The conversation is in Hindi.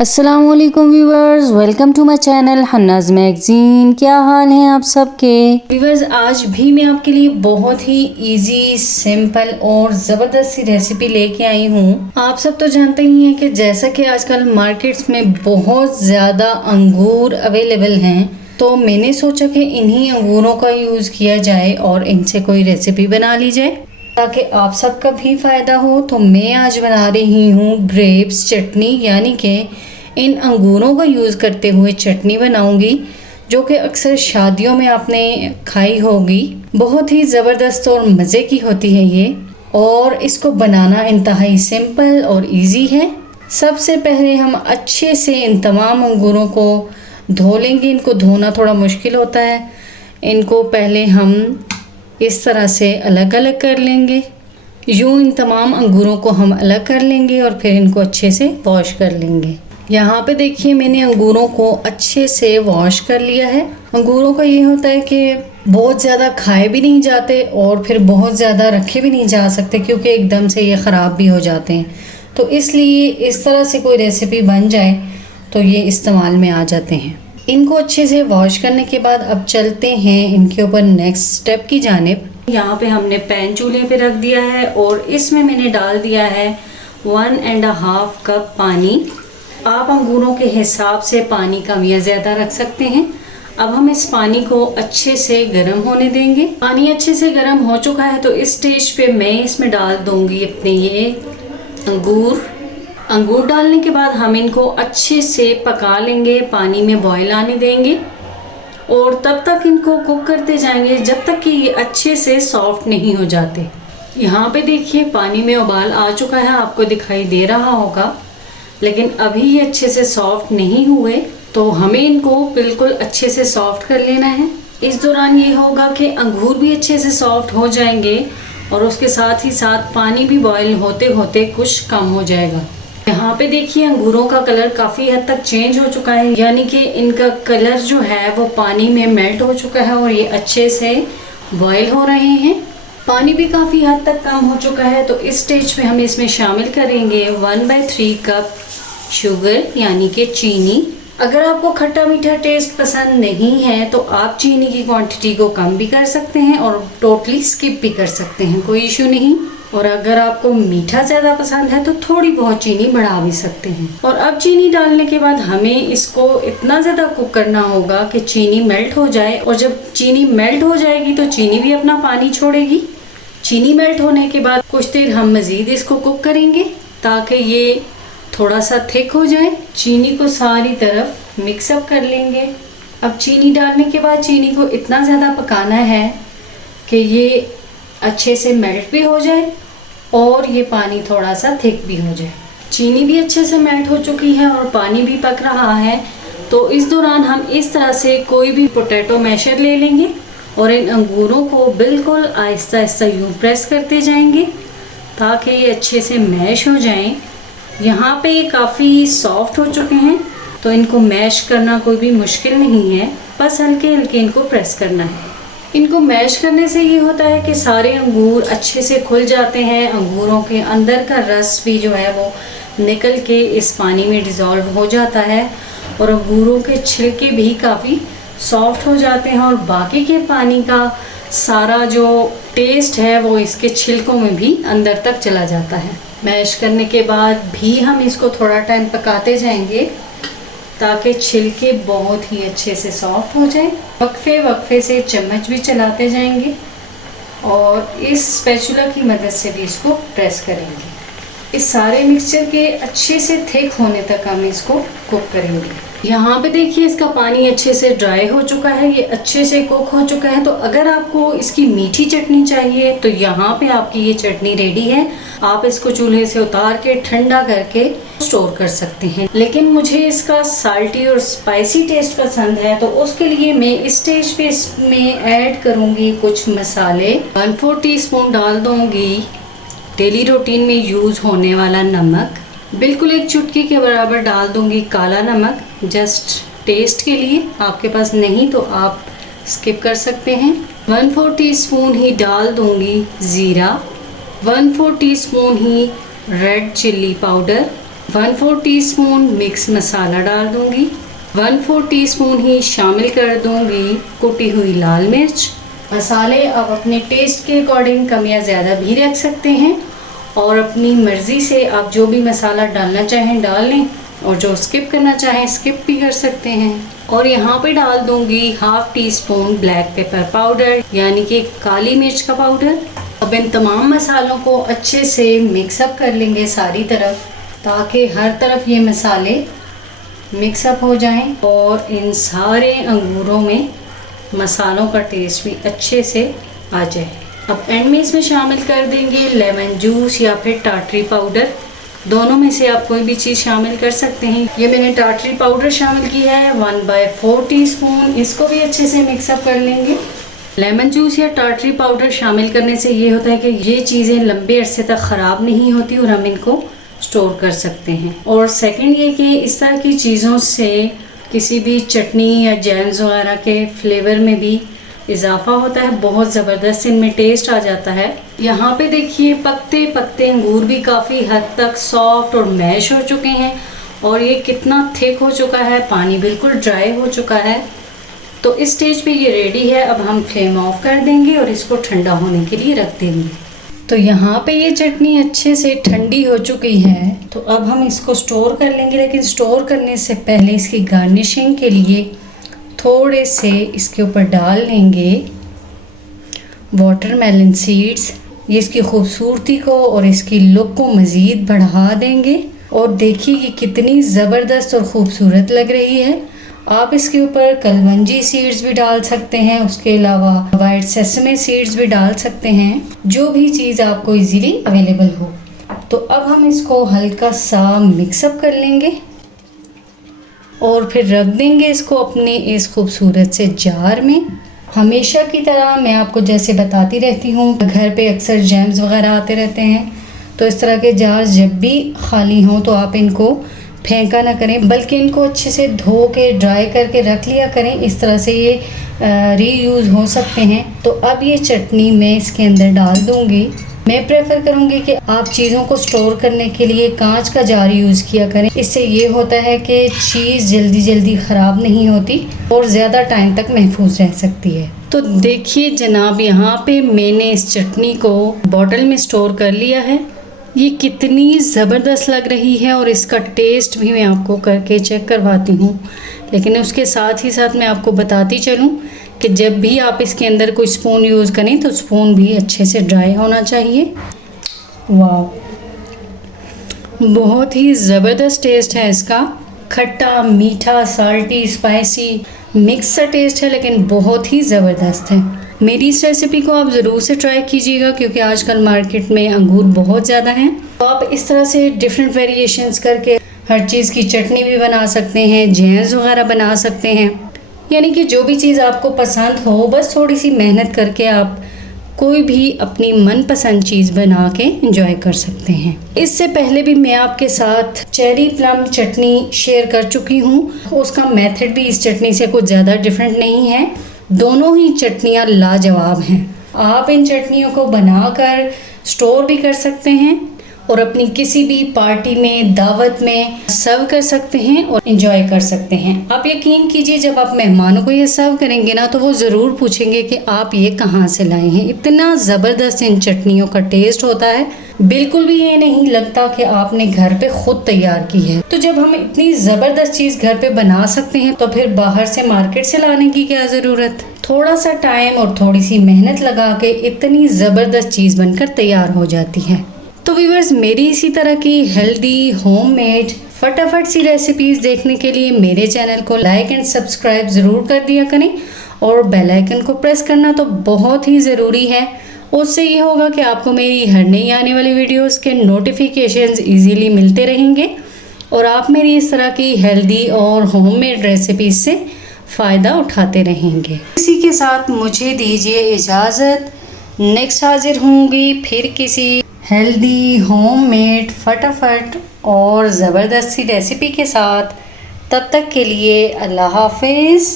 अस्सलामुअलैकुम viewers, welcome to my channel Hanna's magazine. क्या हाल हैं आप सबके व्यूवर्स। आज भी मैं आपके लिए बहुत ही इजी, सिंपल और ज़बरदस्त सी रेसिपी लेके आई हूँ। आप सब तो जानते ही हैं कि जैसा कि आजकल मार्केट्स में बहुत ज़्यादा अंगूर अवेलेबल हैं, तो मैंने सोचा कि इन्हीं अंगूरों का यूज़ किया जाए और इनसे कोई रेसिपी बना ली जाए ताकि आप सबका भी फ़ायदा हो। तो मैं आज बना रही हूँ ग्रेप्स चटनी, यानी कि इन अंगूरों का यूज़ करते हुए चटनी बनाऊंगी, जो कि अक्सर शादियों में आपने खाई होगी। बहुत ही ज़बरदस्त और मज़े की होती है ये, और इसको बनाना इंतहाई सिंपल और इजी है। सबसे पहले हम अच्छे से इन तमाम अंगूरों को धो लेंगे। इनको धोना थोड़ा मुश्किल होता है। इनको पहले हम इस तरह से अलग अलग कर लेंगे। यूँ इन तमाम अंगूरों को हम अलग कर लेंगे और फिर इनको अच्छे से वॉश कर लेंगे। यहाँ पे देखिए, मैंने अंगूरों को अच्छे से वॉश कर लिया है। अंगूरों का ये होता है कि बहुत ज़्यादा खाए भी नहीं जाते और फिर बहुत ज़्यादा रखे भी नहीं जा सकते, क्योंकि एकदम से ये ख़राब भी हो जाते हैं। तो इसलिए इस तरह से कोई रेसिपी बन जाए तो ये इस्तेमाल में आ जाते हैं। इनको अच्छे से वॉश करने के बाद अब चलते हैं इनके ऊपर नेक्स्ट स्टेप की जानिब। यहाँ पे हमने पैन चूल्हे पे रख दिया है और इसमें मैंने डाल दिया है 1.5 कप पानी। आप अंगूरों के हिसाब से पानी कम या ज़्यादा रख सकते हैं। अब हम इस पानी को अच्छे से गर्म होने देंगे। पानी अच्छे से गर्म हो चुका है, तो इस स्टेज पे मैं इसमें डाल दूंगी अपने ये अंगूर डालने के बाद हम इनको अच्छे से पका लेंगे, पानी में बॉयल आने देंगे और तब तक इनको कुक करते जाएंगे जब तक कि ये अच्छे से सॉफ्ट नहीं हो जाते। यहाँ पे देखिए, पानी में उबाल आ चुका है, आपको दिखाई दे रहा होगा, लेकिन अभी ये अच्छे से सॉफ्ट नहीं हुए, तो हमें इनको बिल्कुल अच्छे से सॉफ्ट कर लेना है। इस दौरान ये होगा कि अंगूर भी अच्छे से सॉफ्ट हो जाएंगे और उसके साथ ही साथ पानी भी बॉयल होते होते कुछ कम हो जाएगा। यहाँ पे देखिए, अंगूरों का कलर काफ़ी हद तक चेंज हो चुका है, यानी कि इनका कलर जो है वो पानी में मेल्ट हो चुका है और ये अच्छे से बॉयल हो रहे हैं। पानी भी काफ़ी हद तक कम हो चुका है, तो इस स्टेज पे हम इसमें शामिल करेंगे 1/3 कप शुगर, यानी कि चीनी। अगर आपको खट्टा मीठा टेस्ट पसंद नहीं है तो आप चीनी की क्वांटिटी को कम भी कर सकते हैं और टोटली स्किप भी कर सकते हैं, कोई इशू नहीं। और अगर आपको मीठा ज़्यादा पसंद है तो थोड़ी बहुत चीनी बढ़ा भी सकते हैं। और अब चीनी डालने के बाद हमें इसको इतना ज़्यादा कुक करना होगा कि चीनी मेल्ट हो जाए, और जब चीनी मेल्ट हो जाएगी तो चीनी भी अपना पानी छोड़ेगी। चीनी मेल्ट होने के बाद कुछ देर हम मज़ीद इसको कुक करेंगे ताकि ये थोड़ा सा थिक हो जाए। चीनी को सारी तरफ मिक्सअप कर लेंगे। अब चीनी डालने के बाद चीनी को इतना ज़्यादा पकाना है कि ये अच्छे से मेल्ट भी हो जाए और ये पानी थोड़ा सा थिक भी हो जाए। चीनी भी अच्छे से मेल्ट हो चुकी है और पानी भी पक रहा है, तो इस दौरान हम इस तरह से कोई भी पोटैटो मैशर ले लेंगे और इन अंगूरों को बिल्कुल आहिस्ता आहिस्ता यूँ प्रेस करते जाएंगे ताकि ये अच्छे से मैश हो जाएं। यहाँ पे ये काफ़ी सॉफ्ट हो चुके हैं, तो इनको मैश करना कोई भी मुश्किल नहीं है, बस हल्के हल्के इनको प्रेस करना है। इनको मैश करने से ये होता है कि सारे अंगूर अच्छे से खुल जाते हैं। अंगूरों के अंदर का रस भी जो है वो निकल के इस पानी में डिज़ोल्व हो जाता है और अंगूरों के छिलके भी काफ़ी सॉफ्ट हो जाते हैं और बाकी के पानी का सारा जो टेस्ट है वो इसके छिलकों में भी अंदर तक चला जाता है। मैश करने के बाद भी हम इसको थोड़ा टाइम पकाते जाएंगे ताकि छिलके बहुत ही अच्छे से सॉफ्ट हो जाए। वक्फे वक्फे से चम्मच भी चलाते जाएंगे और इस स्पैचुला की मदद से भी इसको प्रेस करेंगे। इस सारे मिक्सचर के अच्छे से थिक होने तक हम इसको कुक करेंगे। यहाँ पे देखिए, इसका पानी अच्छे से ड्राई हो चुका है, ये अच्छे से कुक हो चुका है। तो अगर आपको इसकी मीठी चटनी चाहिए तो यहाँ पे आपकी ये चटनी रेडी है। आप इसको चूल्हे से उतार के ठंडा करके स्टोर कर सकते हैं। लेकिन मुझे इसका साल्टी और स्पाइसी टेस्ट पसंद है, तो उसके लिए मैं इस स्टेज पे इसमें ऐड करूँगी कुछ मसाले। 1/4 टीस्पून डाल दूँगी डेली रूटीन में यूज़ होने वाला नमक। बिल्कुल एक चुटकी के बराबर डाल दूँगी काला नमक, जस्ट टेस्ट के लिए। आपके पास नहीं तो आप स्किप कर सकते हैं। 1/4 टीस्पून ही डाल दूँगी ज़ीरा, 1/4 टीस्पून ही red chilli powder, 1/4 teaspoon mix masala डाल दूंगी। 1/4 टीस्पून ही शामिल कर दूंगी कुटी हुई लाल मिर्च। मसाले आप अपने टेस्ट के अकॉर्डिंग कम या ज़्यादा भी रख सकते हैं और अपनी मर्ज़ी से आप जो भी मसाला डालना चाहें डाल लें और जो स्किप करना चाहें स्किप भी कर सकते हैं। और यहाँ पे डाल दूंगी 1/2 टीस्पून ब्लैक पेपर पाउडर यानी कि काली मिर्च का पाउडर। अब इन तमाम मसालों को अच्छे से मिक्सअप कर लेंगे सारी तरफ, ताकि हर तरफ ये मसाले मिक्सअप हो जाएं और इन सारे अंगूरों में मसालों का टेस्ट भी अच्छे से आ जाए। अब एंड में इसमें शामिल कर देंगे लेमन जूस या फिर टाटरी पाउडर, दोनों में से आप कोई भी चीज़ शामिल कर सकते हैं। ये मैंने टाटरी पाउडर शामिल किया है 1/4 टीस्पून। इसको भी अच्छे से मिक्सअप कर लेंगे। लेमन जूस या टाटरी पाउडर शामिल करने से ये होता है कि ये चीज़ें लंबे अरसे तक ख़राब नहीं होती और हम इनको स्टोर कर सकते हैं। और सेकंड ये कि इस तरह की चीज़ों से किसी भी चटनी या जैम्स वगैरह के फ्लेवर में भी इजाफा होता है, बहुत ज़बरदस्त इनमें टेस्ट आ जाता है। यहाँ पे देखिए पकते पकते अंगूर भी काफ़ी हद तक सॉफ्ट और मैश हो चुके हैं और ये कितना थिक हो चुका है, पानी बिल्कुल ड्राई हो चुका है। तो इस स्टेज पे ये रेडी है। अब हम फ्लेम ऑफ कर देंगे और इसको ठंडा होने के लिए रख देंगे। तो यहाँ पे ये चटनी अच्छे से ठंडी हो चुकी है, तो अब हम इसको स्टोर कर लेंगे। लेकिन स्टोर करने से पहले इसकी गार्निशिंग के लिए थोड़े से इसके ऊपर डाल लेंगे वाटरमेलन सीड्स। ये इसकी खूबसूरती को और इसकी लुक को मज़ीद बढ़ा देंगे। और देखिए ये कितनी ज़बरदस्त और ख़ूबसूरत लग रही है। आप इसके ऊपर कलमंजी सीड्स भी डाल सकते हैं, उसके अलावा वाइट सेसमे सीड्स भी डाल सकते हैं, जो भी चीज़ आपको इजीली अवेलेबल हो। तो अब हम इसको हल्का सा मिक्सअप कर लेंगे और फिर रख देंगे इसको अपने इस खूबसूरत से जार में। हमेशा की तरह मैं आपको जैसे बताती रहती हूँ, घर पे अक्सर जैम्स वगैरह आते रहते हैं, तो इस तरह के जार जब भी खाली हों तो आप इनको फेंका ना करें, बल्कि इनको अच्छे से धो के ड्राई करके रख लिया करें। इस तरह से ये रीयूज़ हो सकते हैं। तो अब ये चटनी मैं इसके अंदर डाल दूँगी। मैं प्रेफर करूँगी कि आप चीज़ों को स्टोर करने के लिए कांच का जार यूज़ किया करें। इससे ये होता है कि चीज़ जल्दी जल्दी ख़राब नहीं होती और ज़्यादा टाइम तक महफूज रह सकती है। तो देखिए जनाब, यहाँ पे मैंने इस चटनी को बॉटल में स्टोर कर लिया है। ये कितनी ज़बरदस्त लग रही है और इसका टेस्ट भी मैं आपको करके चेक करवाती हूँ। लेकिन उसके साथ ही साथ मैं आपको बताती चलूँ कि जब भी आप इसके अंदर कोई स्पून यूज़ करें तो स्पून भी अच्छे से ड्राई होना चाहिए। वाह, बहुत ही ज़बरदस्त टेस्ट है इसका। खट्टा मीठा साल्टी स्पाइसी मिक्स सा टेस्ट है, लेकिन बहुत ही ज़बरदस्त है। मेरी इस रेसिपी को आप ज़रूर से ट्राई कीजिएगा, क्योंकि आजकल मार्केट में अंगूर बहुत ज़्यादा हैं। तो आप इस तरह से डिफरेंट वेरिएशंस करके हर चीज़ की चटनी भी बना सकते हैं, जैम्स वगैरह बना सकते हैं। यानी कि जो भी चीज़ आपको पसंद हो, बस थोड़ी सी मेहनत करके आप कोई भी अपनी मनपसंद चीज़ बना के एंजॉय कर सकते हैं। इससे पहले भी मैं आपके साथ चेरी प्लम चटनी शेयर कर चुकी हूँ। उसका मेथड भी इस चटनी से कुछ ज़्यादा डिफरेंट नहीं है। दोनों ही चटनियाँ लाजवाब हैं। आप इन चटनियों को बनाकर स्टोर भी कर सकते हैं और अपनी किसी भी पार्टी में, दावत में सर्व कर सकते हैं और एंजॉय कर सकते हैं। आप यकीन कीजिए, जब आप मेहमानों को ये सर्व करेंगे ना, तो वो ज़रूर पूछेंगे कि आप ये कहाँ से लाए हैं। इतना ज़बरदस्त इन चटनियों का टेस्ट होता है, बिल्कुल भी ये नहीं लगता कि आपने घर पे खुद तैयार की है। तो जब हम इतनी ज़बरदस्त चीज़ घर पे बना सकते हैं, तो फिर बाहर से मार्केट से लाने की क्या ज़रूरत। थोड़ा सा टाइम और थोड़ी सी मेहनत लगा के इतनी ज़बरदस्त चीज़ बनकर तैयार हो जाती है। तो व्यूअर्स, मेरी इसी तरह की हेल्दी होममेड फटाफट सी रेसिपीज़ देखने के लिए मेरे चैनल को लाइक एंड सब्सक्राइब ज़रूर कर दिया करें और बेल आइकन को प्रेस करना तो बहुत ही ज़रूरी है। उससे ये होगा कि आपको मेरी हर नई आने वाली वीडियोस के नोटिफिकेशंस इजीली मिलते रहेंगे और आप मेरी इस तरह की हेल्दी और होममेड रेसिपीज़ से फ़ायदा उठाते रहेंगे। इसी के साथ मुझे दीजिए इजाज़त। नेक्स्ट हाजिर होंगी फिर किसी हेल्दी होममेड फटाफट और ज़बरदस्त सी रेसिपी के साथ। तब तक के लिए अल्लाह हाफिज़।